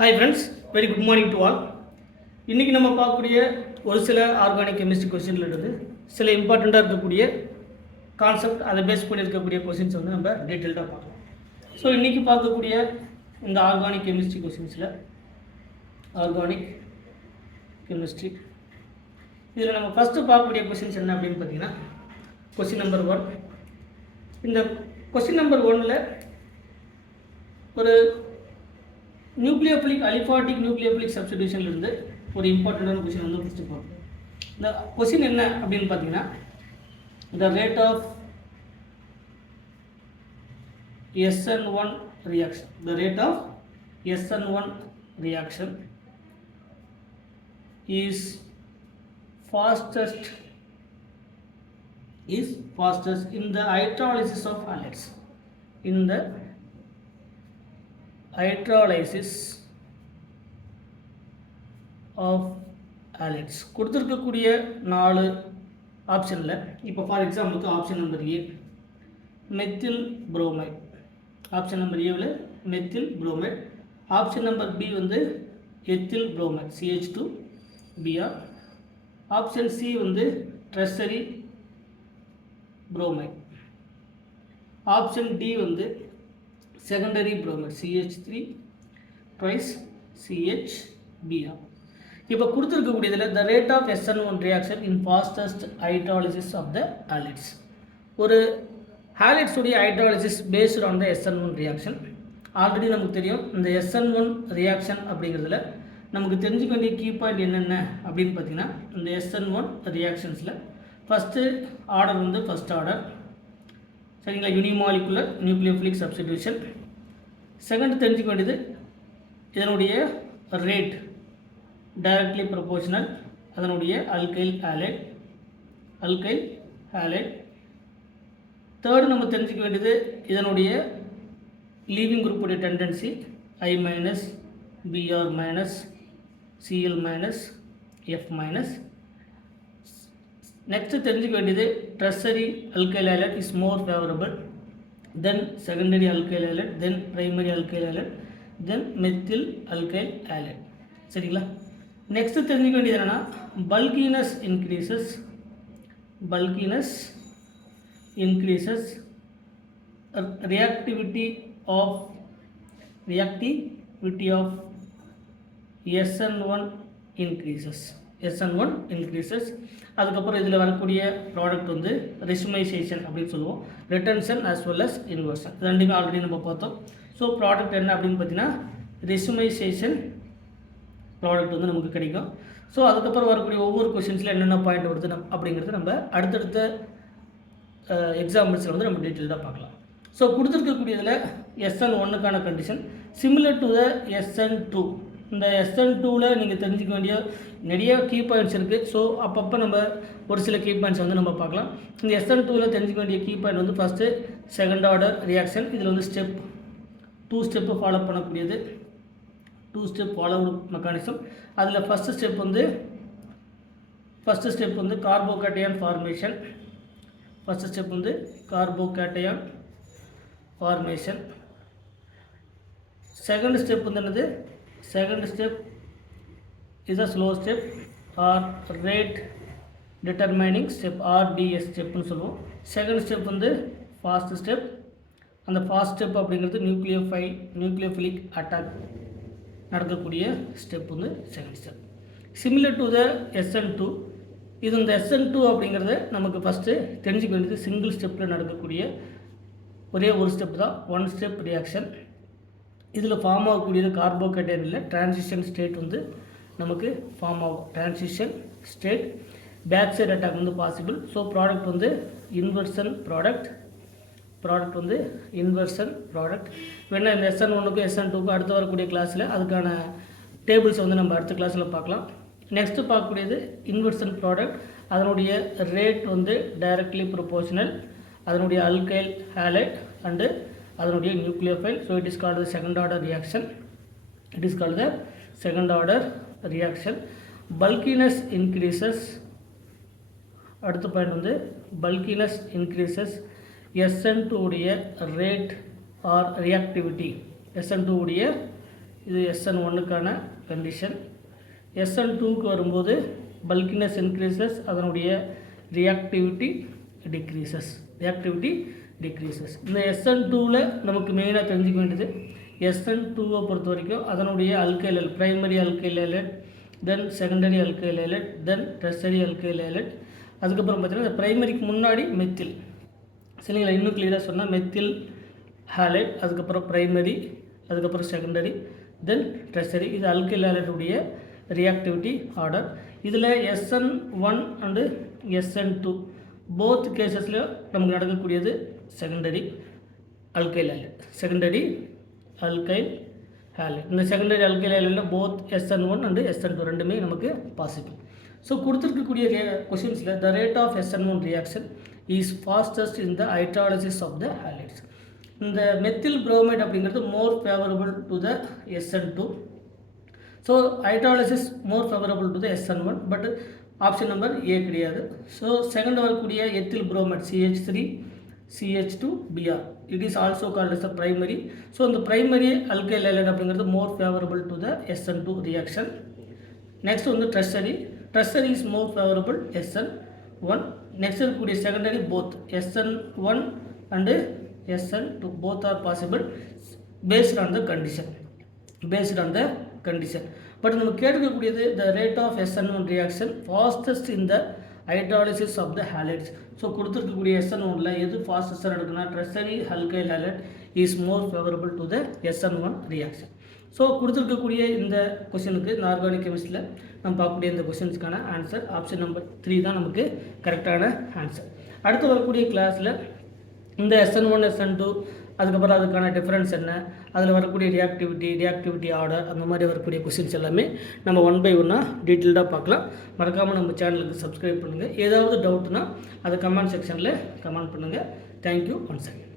Hi friends, very good morning to all. இன்றைக்கி நம்ம பார்க்கக்கூடிய ஒரு சில ஆர்கானிக் கெமிஸ்ட்ரி கொஸ்டினில் இருந்து சில இம்பார்ட்டண்ட்டாக இருக்கக்கூடிய கான்செப்ட் அதை பேஸ் பண்ணி இருக்கக்கூடிய கொஸ்டின்ஸ் வந்து நம்ம டீட்டெயில்டாக பார்க்கலாம். ஸோ இன்றைக்கி பார்க்கக்கூடிய இந்த ஆர்கானிக் கெமிஸ்ட்ரி கொஸ்டின்ஸில் ஆர்கானிக் கெமிஸ்ட்ரி இதில் நம்ம ஃபஸ்ட்டு பார்க்கக்கூடிய கொஸ்டின்ஸ் என்ன அப்படின்னு பார்த்தீங்கன்னா கொஸ்டின் நம்பர் 1. இந்த கொஸ்டின் நம்பர் 1ல் ஒரு நியூக்ளியோஃபிலிக் அலிஃபாட்டிக் நியூக்ளியோஃபிலிக் சப்ஸ்டிடியூஷன்லேருந்து ஒரு இம்பார்ட்டண்டான கொஸ்டின் வந்து ஃபஸ்ட்டு பார்ப்போம். இந்த கொஸ்டின் என்ன அப்படின்னு பார்த்தீங்கன்னா the rate of SN1 reaction, the rate of SN1 reaction is fastest in the hydrolysis of halides, in the hydrolysis of halides. கொடுத்துருக்கக்கூடிய 4 ஆப்ஷனில் இப்போ ஃபார் எக்ஸாம்பிளுக்கு option number A methyl bromide, option number ஏவில் methyl bromide, option number B வந்து ethyl bromide CH2Br, option C வந்து tertiary bromide, option D வந்து secondary bromide CH3 twice CHBr. இப்போ கொடுத்துருக்கக்கூடியதில் the rate of SN1 reaction in fastest hydrolysis of the halides, ஒரு ஹாலிட்ஸ் உடைய hydrolysis paste on the SN1 reaction. Already நமக்கு தெரியும் இந்த SN1 reaction அப்படிங்கிறதுல நமக்கு தெரிஞ்சுக்க வேண்டிய கீ பாயிண்ட் என்னென்ன அப்படின்னு பார்த்தீங்கன்னா இந்த SN1 ரியாக்ஷன்ஸில் ஃபஸ்ட்டு ஆர்டர் வந்து ஃபஸ்ட் ஆர்டர், சரிங்களா, யூனிமாலிகுலர் நியூக்ளியோஃபிலிக் சப்ஸ்டிடியூஷன். செகண்ட் தெரிஞ்சுக்க வேண்டியது இதனுடைய ரேட் டைரக்ட்லி ப்ரொபோர்ஷனல், அதனுடைய அல்கைல் ஹாலைட். தேர்டு நம்ம தெரிஞ்சுக்க வேண்டியது இதனுடைய லீவிங் குரூப்புடைய tendency I minus Br minus Cl minus F minus. Next தெரிஞ்சுக்க வேண்டியது tertiary alkyl halide is more favourable then secondary alkyl halide, then primary alkyl halide, then methyl alkyl halide. சரிங்களா? Next தெரிஞ்சுக்க வேண்டியது என்னென்னா bulkiness increases reactivity of SN1 increases. அதுக்கப்புறம் இதில் வரக்கூடிய product வந்து ரெசுமைசேஷன் அப்படின்னு சொல்லுவோம், retention as well as inversion. ரெண்டுமே ஆல்ரெடி நம்ம பார்த்தோம். ஸோ ப்ராடக்ட் என்ன அப்படின்னு பார்த்தீங்கன்னா ரெசுமைசேஷன் ப்ராடக்ட் வந்து நமக்கு கிடைக்கும். ஸோ அதுக்கப்புறம் வரக்கூடிய ஒவ்வொரு கொஷின்ஸில் என்னென்ன பாயிண்ட் வருது அப்படிங்கிறது நம்ம அடுத்தடுத்த எக்ஸாம்பிள்ஸில் வந்து நம்ம டீட்டெயிலாக பார்க்கலாம். ஸோ கொடுத்துருக்கக்கூடியதில் SN1க்கான condition similar to the SN2. இந்த SN2வில் நீங்கள் தெரிஞ்சுக்க வேண்டிய நிறைய கீ பாயிண்ட்ஸ் இருக்குது. ஸோ அப்பப்போ நம்ம ஒரு சில கீ பாயிண்ட்ஸ் வந்து நம்ம பார்க்கலாம். இந்த SN2வில் தெரிஞ்சுக்க வேண்டிய கீ பாயிண்ட் வந்து ஃபஸ்ட்டு செகண்ட் ஆர்டர் ரியாக்ஷன். இதில் வந்து டூ ஸ்டெப்பு ஃபாலோ பண்ணக்கூடியது, 2 ஸ்டெப் ஃபாலோ மெக்கானிசம். அதில் ஃபஸ்ட்டு ஸ்டெப் வந்து கார்போகேட்டையான் ஃபார்மேஷன். செகண்ட் ஸ்டெப் வந்து என்னது, second step is a slow step or rate determining step RDS ஸ்டெப்னு சொல்லுவோம். செகண்ட் ஸ்டெப் வந்து ஃபாஸ்ட் ஸ்டெப். அந்த ஃபாஸ்ட் ஸ்டெப் அப்படிங்கிறது நியூக்ளியோஃபிலிக் அட்டாக் நடக்கக்கூடிய ஸ்டெப் வந்து second step. Similar to the SN2. இது இந்த SN2 அப்படிங்கிறத நமக்கு ஃபஸ்ட்டு தெரிஞ்சுக்க வேண்டியது சிங்கிள் ஸ்டெப்பில் நடக்கக்கூடிய ஒரே ஒரு ஸ்டெப் தான், 1 ஸ்டெப் ரியாக்ஷன். இதில் ஃபார்ம் ஆகக்கூடியது கார்போகேட்டையனில் டிரான்சிஷன் ஸ்டேட் வந்து நமக்கு ஃபார்ம் ஆகும், transition state. Back side attack வந்து பாசிபிள். ஸோ ப்ராடக்ட் வந்து இன்வர்ஷன் ப்ராடக்ட் வேணா இந்த SN1க்கும் SN2க்கும் அடுத்து வரக்கூடிய கிளாஸில் அதுக்கான டேபிள்ஸ் வந்து நம்ம அடுத்த கிளாஸில் பார்க்கலாம். நெக்ஸ்ட்டு பார்க்கக்கூடியது இன்வர்ஷன் ப்ராடக்ட், அதனுடைய ரேட் வந்து டைரக்ட்லி ப்ரொபோர்ஷனல், அதனுடைய அல்கைல் ஹாலைட் அண்டு அதனுடைய nucleophile. So it is called the second order reaction. Bulkiness increases. அடுத்த பாயிண்ட் வந்து பல்கினஸ் இன்க்ரீசஸ் SN2 உடைய ரேட் ஆர் ரியாக்டிவிட்டி, SN2 உடைய இது SN1க்கான கண்டிஷன். SN2க்கு வரும்போது பல்கினஸ் இன்க்ரீசஸ், அதனுடைய ரியாக்டிவிட்டி டிக்ரீசஸ். இந்த SN2ல் நமக்கு மெயினாக தெரிஞ்சுக்க வேண்டியது, SN2வை பொறுத்த வரைக்கும் அதனுடைய அல்கைல் பிரைமரி அல்கைல் ஹைலைட், தென் செகண்டரி அல்கைல் ஹைலைட், தென் டெர்சரி அல்கைல் ஹைலைட். அதுக்கப்புறம் பார்த்தீங்கன்னா இந்த ப்ரைமரிக்கு முன்னாடி மெத்தில், சரிங்களா? இன்னும் கிளியராக சொன்னால் மெத்தில் ஹைலைட், அதுக்கப்புறம் ப்ரைமரி, அதுக்கப்புறம் செகண்டரி, தென் டெர்சரி. இது அல்கைல் ஹைலைட்டுடைய ரியாக்டிவிட்டி ஆர்டர். இதில் SN1 அண்டு SN2 போத் கேசஸ்லையும் நமக்கு நடக்கக்கூடியது செகண்டரி அல்கைல் ஹைலைட். இந்த செகண்டரி அல்கைல் ஹைலைட்டில் போத் SN1 அண்டு SN2 ரெண்டுமே நமக்கு பாசிபிள். ஸோ கொடுத்துருக்கக்கூடிய கொஷின்ஸில் the rate of SN1 reaction is fastest in the hydrolysis of the halides. இந்த மெத்தில் புரோமைட் அப்படிங்கிறது more favourable to the SN2. So hydrolysis more favourable to the SN1, but option number A கிடையாது. So second வரக்கூடிய ethyl bromide CH3 CH2 Br, it is also called as a primary. So இந்த primary alkyl halide அப்படிங்கிறது more favourable to the SN2 reaction. Next வந்து tertiary is more favourable SN1. Next இருக்கக்கூடிய secondary both SN1 and SN2 both are possible based on the condition. But நம்ம கேட்கக்கூடியது the rate of SN1 reaction fastest in the hydrolysis of the halides. So கொடுத்துருக்கக்கூடிய SN1ல் எது ஃபாஸ்டஸ்டாக இருக்குன்னா treasury alkyl highlight is more favourable to the SN1 reaction. So கொடுத்துருக்கக்கூடிய இந்த கொஷனுக்கு இந்த organic கெமிஸ்ட்ரியில் நம்ம பார்க்கக்கூடிய இந்த கொஷின்ஸ்க்கான ஆன்சர் ஆப்ஷன் நம்பர் 3 தான் நமக்கு கரெக்டான ஆன்சர். அடுத்து வரக்கூடிய கிளாஸில் இந்த SN1 SN2 அதுக்கப்புறம் அதுக்கான டிஃப்ரென்ஸ் என்ன, அதில் வரக்கூடிய ரியாக்டிவிட்டி ஆர்டர், அந்த மாதிரி வரக்கூடிய கொஷின்ஸ் எல்லாமே நம்ம 1 by 1 டீட்டெயில்டாக பார்க்கலாம். மறக்காமல் நம்ம சேனலுக்கு சப்ஸ்கிரைப் பண்ணுங்கள். ஏதாவது டவுட்னா அதை கமெண்ட் செக்ஷனில் கமெண்ட் பண்ணுங்கள். Thank you once again.